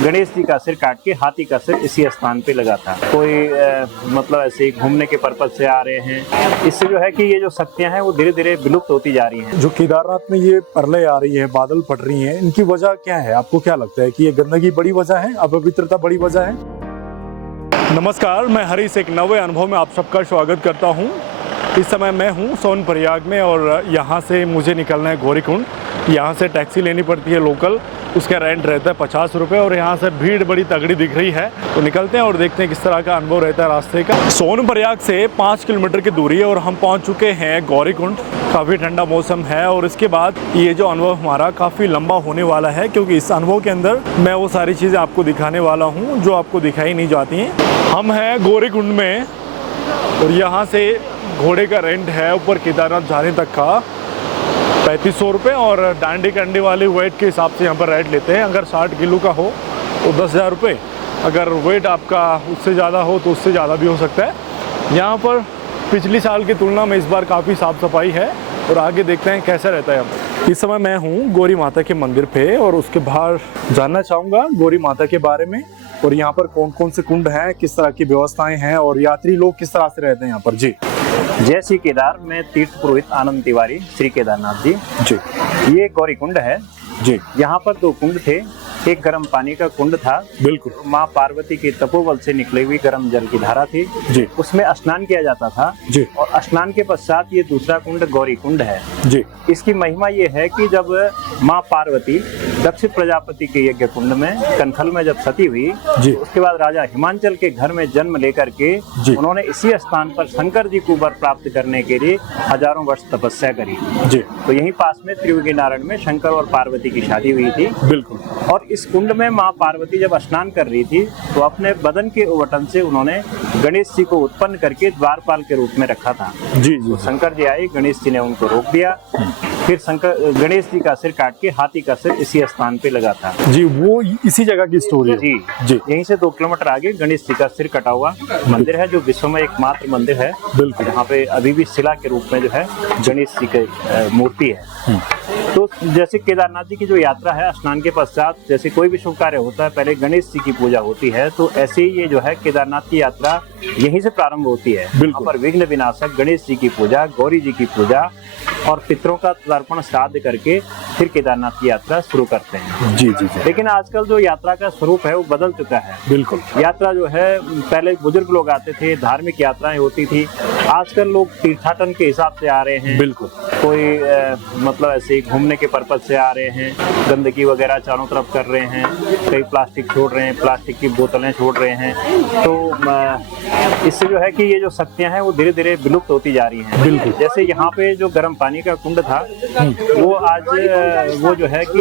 गणेश जी का सिर काट के हाथी का सिर इसी स्थान पे लगा था। कोई मतलब ऐसे ही घूमने के पर्पज से आ रहे हैं। इससे जो है कि ये जो शक्तियां हैं वो धीरे धीरे विलुप्त होती जा रही हैं। जो केदारनाथ में ये प्रलय आ रही है, बादल फट रही हैं, इनकी वजह क्या है? आपको क्या लगता है कि ये गंदगी बड़ी वजह है, अपवित्रता बड़ी वजह है? नमस्कार, मैं हरीश एक नवे अनुभव में आप सबका स्वागत करता हूँ। इस समय मैं हूँ सोनप्रयाग में और यहाँ से मुझे निकलना है गौरीकुंड। यहाँ से टैक्सी लेनी पड़ती है लोकल, उसका रेंट रहता है 50 रुपये और यहाँ से भीड़ बड़ी तगड़ी दिख रही है। तो निकलते हैं और देखते हैं किस तरह का अनुभव रहता है रास्ते का। सोनप्रयाग से 5 किलोमीटर की दूरी है और हम पहुँच चुके हैं गौरीकुंड। काफ़ी ठंडा मौसम है और इसके बाद ये जो अनुभव हमारा काफ़ी लंबा होने वाला है, क्योंकि इस अनुभव के अंदर मैं वो सारी चीज़ें आपको दिखाने वाला हूँ जो आपको दिखाई नहीं जाती हैं। हम हैं गौरीकुंड में और यहाँ से घोड़े का रेंट है ऊपर केदारनाथ जाने तक का 3500 रुपये और डांडी कंडी वाले वेट के हिसाब से यहाँ पर रेंट लेते हैं। अगर 60 किलो का हो तो 10,000 रुपये, अगर वेट आपका उससे ज़्यादा हो तो उससे ज़्यादा भी हो सकता है। यहाँ पर पिछली साल की तुलना में इस बार काफ़ी साफ़ सफाई है और आगे देखते हैं कैसा रहता है यहाँ पर। इस समय मैं हूँ गौरी माता के मंदिर पे और उसके बाहर जानना चाहूँगा गौरी माता के बारे में और यहाँ पर कौन कौन से कुंड हैं, किस तरह की व्यवस्थाएं हैं और यात्री लोग किस तरह से रहते हैं यहाँ पर। जी जय श्री केदार, मैं तीर्थ पुरोहित आनंद तिवारी, श्री केदारनाथ जी। ये गौरीकुंड है जी। यहाँ पर 2 कुंड थे। एक गर्म पानी का कुंड था, बिल्कुल माँ पार्वती के तपोबल से निकली हुई गर्म जल की धारा थी जी। उसमें स्नान किया जाता था जी। और स्नान के पश्चात ये दूसरा कुंड गौरी कुंड है जी। इसकी महिमा ये है कि जब माँ पार्वती दक्ष प्रजापति के यज्ञ कुंड में कनखल में जब सती हुई जी। तो उसके बाद राजा हिमांचल के घर में जन्म लेकर के जी। उन्होंने इसी स्थान पर शंकर जी को वर प्राप्त करने के लिए हजारों वर्ष तपस्या करी जी। तो यहीं पास में त्रिवेणी नारायण में शंकर और पार्वती की शादी हुई थी। बिल्कुल। और इस कुंड में माँ पार्वती जब स्नान कर रही थी तो अपने बदन के उवटन से उन्होंने गणेश जी को उत्पन्न करके द्वारपाल के रूप में रखा था जी। तो शंकर जी आए, गणेश जी ने उनको रोक दिया। फिर गणेश जी का सिर काट के हाथी का सिर इसी स्थान पे लगा था जी। वो इसी जगह की स्टोरी है जी जी। यहीं से 2 किलोमीटर आगे गणेश जी का सिर कटा हुआ मंदिर है जो विश्व में एकमात्र मंदिर है। बिल्कुल। यहाँ पे अभी भी शिला के रूप में जो है गणेश जी की मूर्ति है। तो जैसे केदारनाथ जी की जो यात्रा है, स्नान के पश्चात जैसे कोई भी शुभ कार्य होता है पहले गणेश जी की पूजा होती है, तो ऐसे ही ये जो है केदारनाथ की यात्रा यहीं से प्रारंभ होती है। यहाँ पर विघ्न विनाशक गणेश जी की पूजा, गौरी जी की पूजा और पितरों का तर्पण श्राद्ध करके फिर केदारनाथ की यात्रा शुरू करते हैं जी जी जी। लेकिन आजकल जो यात्रा का स्वरूप है वो बदल चुका है। बिल्कुल। यात्रा जो है पहले बुजुर्ग लोग आते थे, धार्मिक यात्राएं होती थी, आजकल लोग तीर्थाटन के हिसाब से आ रहे हैं। बिल्कुल। कोई मतलब ऐसे ही घूमने के पर्पज से आ रहे हैं, गंदगी वगैरह चारों तरफ कर रहे हैं, कई प्लास्टिक छोड़ रहे हैं, प्लास्टिक की बोतलें छोड़ रहे हैं। तो इससे जो है कि ये जो शक्तियां हैं वो धीरे धीरे विलुप्त होती जा रही हैं। बिल्कुल। जैसे यहाँ पे जो गर्म पानी का कुंड था वो आज वो जो है कि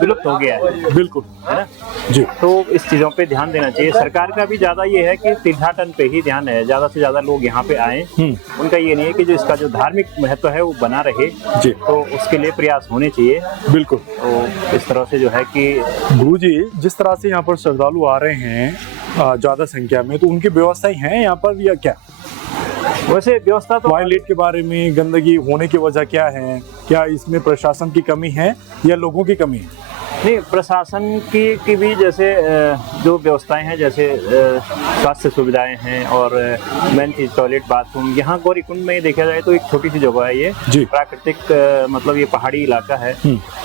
विलुप्त हो गया है। बिल्कुल, है ना जी। तो इस चीजों पे ध्यान देना चाहिए। सरकार का भी ज्यादा ये है कि तीर्थाटन पे ही ध्यान है, ज्यादा से ज्यादा लोग यहाँ पे आए। उनका ये नहीं है कि जो इसका जो धार्मिक महत्व है वो बना रहे जी। तो उसके लिए प्रयास होने चाहिए। बिल्कुल। तो इस तरह से जो है कि गुरुजी जिस तरह से यहाँ पर श्रद्धालु आ रहे हैं ज्यादा संख्या में, तो उनकी व्यवस्थाएं हैं यहाँ पर या क्या? वैसे व्यवस्था तो टॉयलेट के बारे में, गंदगी होने की वजह क्या है, क्या इसमें प्रशासन की कमी है या लोगों की कमी है? नहीं, प्रशासन की भी जैसे जो व्यवस्थाएं हैं, जैसे स्वास्थ्य सुविधाएं हैं और मेन चीज टॉयलेट, बाथरूम। यहाँ गौरीकुंड में देखा जाए तो एक छोटी सी जगह है, ये प्राकृतिक मतलब ये पहाड़ी इलाका है।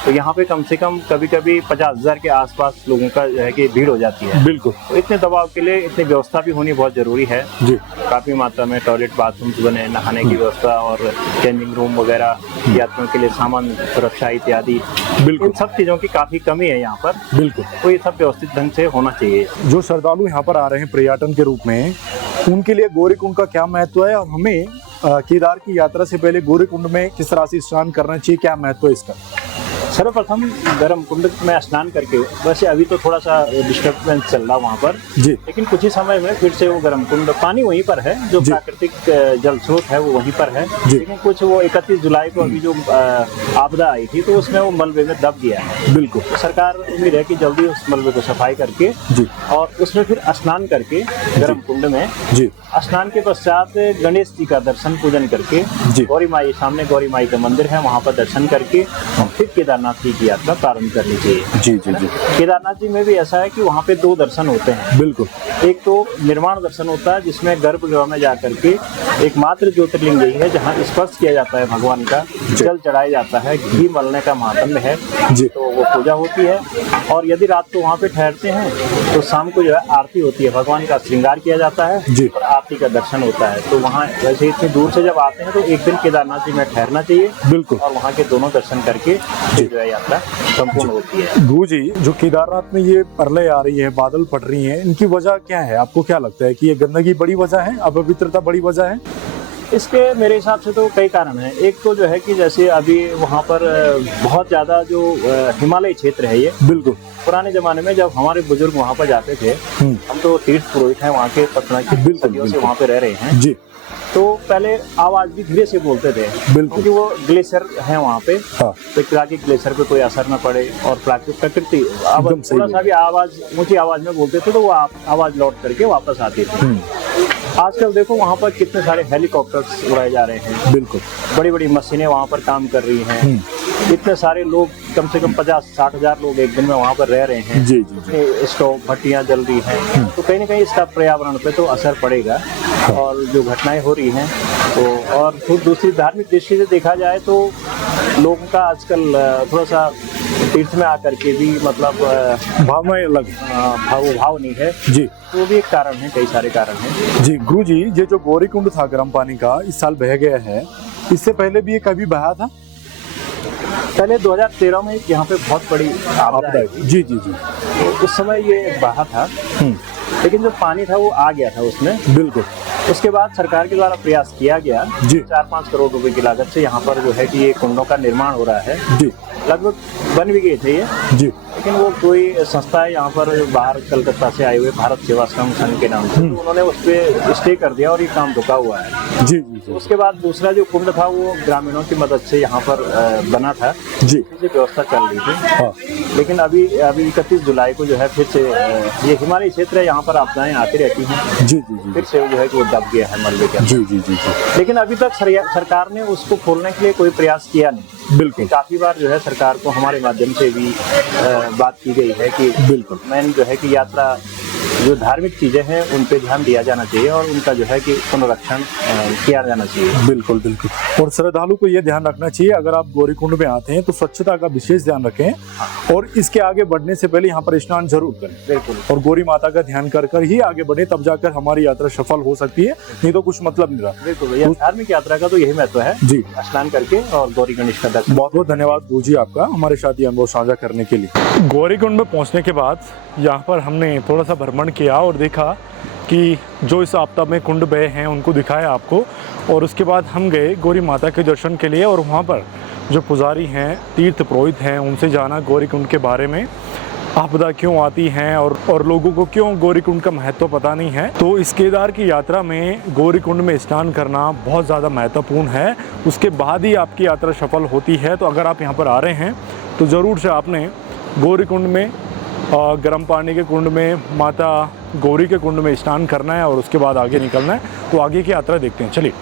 तो यहाँ पे कम से कम कभी कभी 50,000 के आसपास लोगों का जो है कि भीड़ हो जाती है। बिल्कुल। तो इतने दबाव के लिए इतनी व्यवस्था भी होनी बहुत जरूरी है जी। काफी मात्रा में टॉयलेट, बाथरूम बने, नहाने की व्यवस्था और चेंजिंग रूम वगैरह, यात्रियों के लिए सामान सुरक्षा इत्यादि, बिल्कुल। इन सब चीजों की काफी कमी है यहाँ पर। बिल्कुल। तो ये सब व्यवस्थित ढंग से होना चाहिए। जो श्रद्धालु यहाँ पर आ रहे हैं पर्यटन के रूप में, उनके लिए गौरीकुंड का क्या महत्व है और हमें केदार की यात्रा से पहले गौरीकुंड में किस तरह से स्नान करना चाहिए, क्या महत्व है इसका? सर्वप्रथम गर्म कुंड में स्नान करके, वैसे अभी तो थोड़ा सा डिस्टर्बेंस चल रहा वहाँ पर जी, लेकिन कुछ ही समय में फिर से वो गर्म कुंड, पानी वहीं पर है, जो प्राकृतिक जल स्रोत है वो वहीं पर है। लेकिन कुछ वो 31 जुलाई को अभी जो आपदा आई थी तो उसमें वो मलबे में दब गया है। बिल्कुल। तो सरकार उम्मीद है कि जल्दी उस मलबे को सफाई करके जी, और उसमें फिर स्नान करके गर्म कुंड में जी, स्नान के पश्चात गणेश जी का दर्शन पूजन करके, गौरी माई सामने गौरी माई का मंदिर है वहाँ पर दर्शन करके फिर केदारनाथ केदारनाथ की यात्रा प्रारंभ करनी चाहिए। जी जी जी, केदारनाथ जी में भी ऐसा है कि वहाँ पे 2 दर्शन होते हैं। बिल्कुल। एक तो निर्माण दर्शन होता है जिसमें गर्भगृह में जाकर के एकमात्र ज्योतिर्लिंग यही है जहाँ स्पर्श किया जाता है भगवान का, जल चढ़ाया जाता है, घी मलने का महात्म्य है जी। तो वो पूजा होती है। और यदि रात को वहाँ पे ठहरते हैं तो शाम को जो है आरती होती है, भगवान का श्रृंगार किया जाता है जी। और आरती का दर्शन होता है। तो वहाँ वैसे इतनी दूर से जब आते हैं तो एक दिन केदारनाथ जी में ठहरना चाहिए, बिल्कुल। और वहाँ के दोनों दर्शन करके फिर जो है यात्रा संपूर्ण होती है। गुरु जी, जो केदारनाथ में ये परलय आ रही है, बादल फट रही हैं, इनकी वजह क्या है? आपको क्या लगता है कि ये गंदगी बड़ी वजह है, अपवित्रता बड़ी वजह है? इसके मेरे हिसाब से तो कई कारण हैं। एक तो जो है कि जैसे अभी वहाँ पर बहुत ज़्यादा जो हिमालय क्षेत्र है, ये बिल्कुल। पुराने ज़माने में जब हमारे बुजुर्ग वहाँ पर जाते थे, हम तो तीर्थ पुरोहित हैं वहाँ के, पटना के, सदियों से वहाँ पे रह रहे हैं जी। तो पहले आवाज़ भी धीरे से बोलते थे, बिल्कुल। क्योंकि वो ग्लेशियर है वहाँ पे, हाँ। तो ताकि ग्लेशियर पे कोई असर न पड़े और प्रकृति थोड़ा सा भी आवाज़ ऊंची आवाज़ में बोलते थे तो वो आवाज़ लौट करके वापस आती थी। आजकल देखो वहाँ पर कितने सारे हेलीकॉप्टर्स उड़ाए जा रहे हैं, बिल्कुल। बड़ी बड़ी मशीनें वहाँ पर काम कर रही हैं, इतने सारे लोग, कम से कम 50-60 हज़ार लोग एक दिन में वहाँ पर रह रहे हैं। जी जी जी। स्टोव भट्टियाँ जल रही हैं, तो कहीं ना कहीं इसका पर्यावरण पे तो असर पड़ेगा। और जो घटनाएं हो रही हैं तो, और फिर दूसरी धार्मिक दृष्टि से देखा जाए तो लोगों का आजकल थोड़ा सा तीर्थ में आकर के भी मतलब भावनाएं अलग भाव नहीं है जी। तो वो भी एक कारण है, कई सारे कारण हैं। जी गुरु जी, ये जो गौरीकुंड था गर्म पानी का, इस साल बह गया है, इससे पहले भी ये कभी बहा था? पहले 2013 में यहाँ पे बहुत बड़ी आपदा आई थी। जी जी जी। तो उस समय ये बहा था, लेकिन जो पानी था वो आ गया था उसमें। बिल्कुल। उसके बाद सरकार के द्वारा प्रयास किया गया, जी। 4-5 करोड़ रुपए की लागत से यहाँ पर जो है कि ये कुंडों का निर्माण हो रहा है। जी। लगभग बन भी गए थे ये, जी। लेकिन वो कोई संस्था है यहाँ पर बाहर कलकत्ता से आए हुए, भारत सेवाश्रम संघ के नाम से, तो उन्होंने उस पर स्टे कर दिया और ये काम रुका हुआ है। जी जी जी। उसके बाद दूसरा जो कुंड था वो ग्रामीणों की मदद से यहाँ पर बना था, जी। इसी व्यवस्था चल रही थी। हाँ। लेकिन अभी 31 जुलाई को जो है फिर से ये हिमालय क्षेत्र है, यहाँ पर आपदाएं आती रहती हैं। जी जी जी। फिर से जो है कि वो दब गया है मलबे के अंदर। जी जी जी जी। लेकिन अभी तक सरकार ने उसको खोलने के लिए कोई प्रयास किया नहीं। बिल्कुल। काफी बार जो है सरकार को हमारे माध्यम से भी बात की गई है कि बिल्कुल मैन जो है कि यात्रा जो धार्मिक चीजें हैं उन पे ध्यान दिया जाना चाहिए और उनका जो है कि संरक्षण किया जाना चाहिए। बिल्कुल बिल्कुल। और श्रद्धालु को ये ध्यान रखना चाहिए, अगर आप गौरीकुंड में आते हैं तो स्वच्छता का विशेष ध्यान रखें और इसके आगे बढ़ने से पहले यहाँ पर स्नान जरूर करें। बिल्कुल। और गौरी माता का ध्यान कर कर ही आगे बढ़े, तब जाकर हमारी यात्रा सफल हो सकती है, नहीं तो कुछ मतलब नहीं रहा। बिल्कुल, यह धार्मिक यात्रा का तो यही महत्व है जी। स्नान करके और गौरी गणेश का दर्शन। बहुत बहुत धन्यवाद गुरु जी आपका हमारे साथ ये अनुभव साझा करने के लिए। गौरीकुंड में पहुंचने के बाद यहाँ पर हमने थोड़ा सा भ्रमण किया और देखा कि जो इस आपदा में कुंड बहे हैं उनको दिखाया आपको, और उसके बाद हम गए गौरी माता के दर्शन के लिए और वहाँ पर जो पुजारी हैं, तीर्थ पुरोहित हैं, उनसे जाना गौरीकुंड के बारे में, आपदा क्यों आती हैं और लोगों को क्यों गौरीकुंड का महत्व पता नहीं है। तो इस केदार की यात्रा में गौरीकुंड में स्नान करना बहुत ज़्यादा महत्वपूर्ण है, उसके बाद ही आपकी यात्रा सफल होती है। तो अगर आप यहाँ पर आ रहे हैं तो ज़रूर से आपने गौरीकुंड में, गर्म पानी के कुंड में, माता गौरी के कुंड में स्नान करना है और उसके बाद आगे निकलना है। तो आगे की यात्रा देखते हैं, चलिए।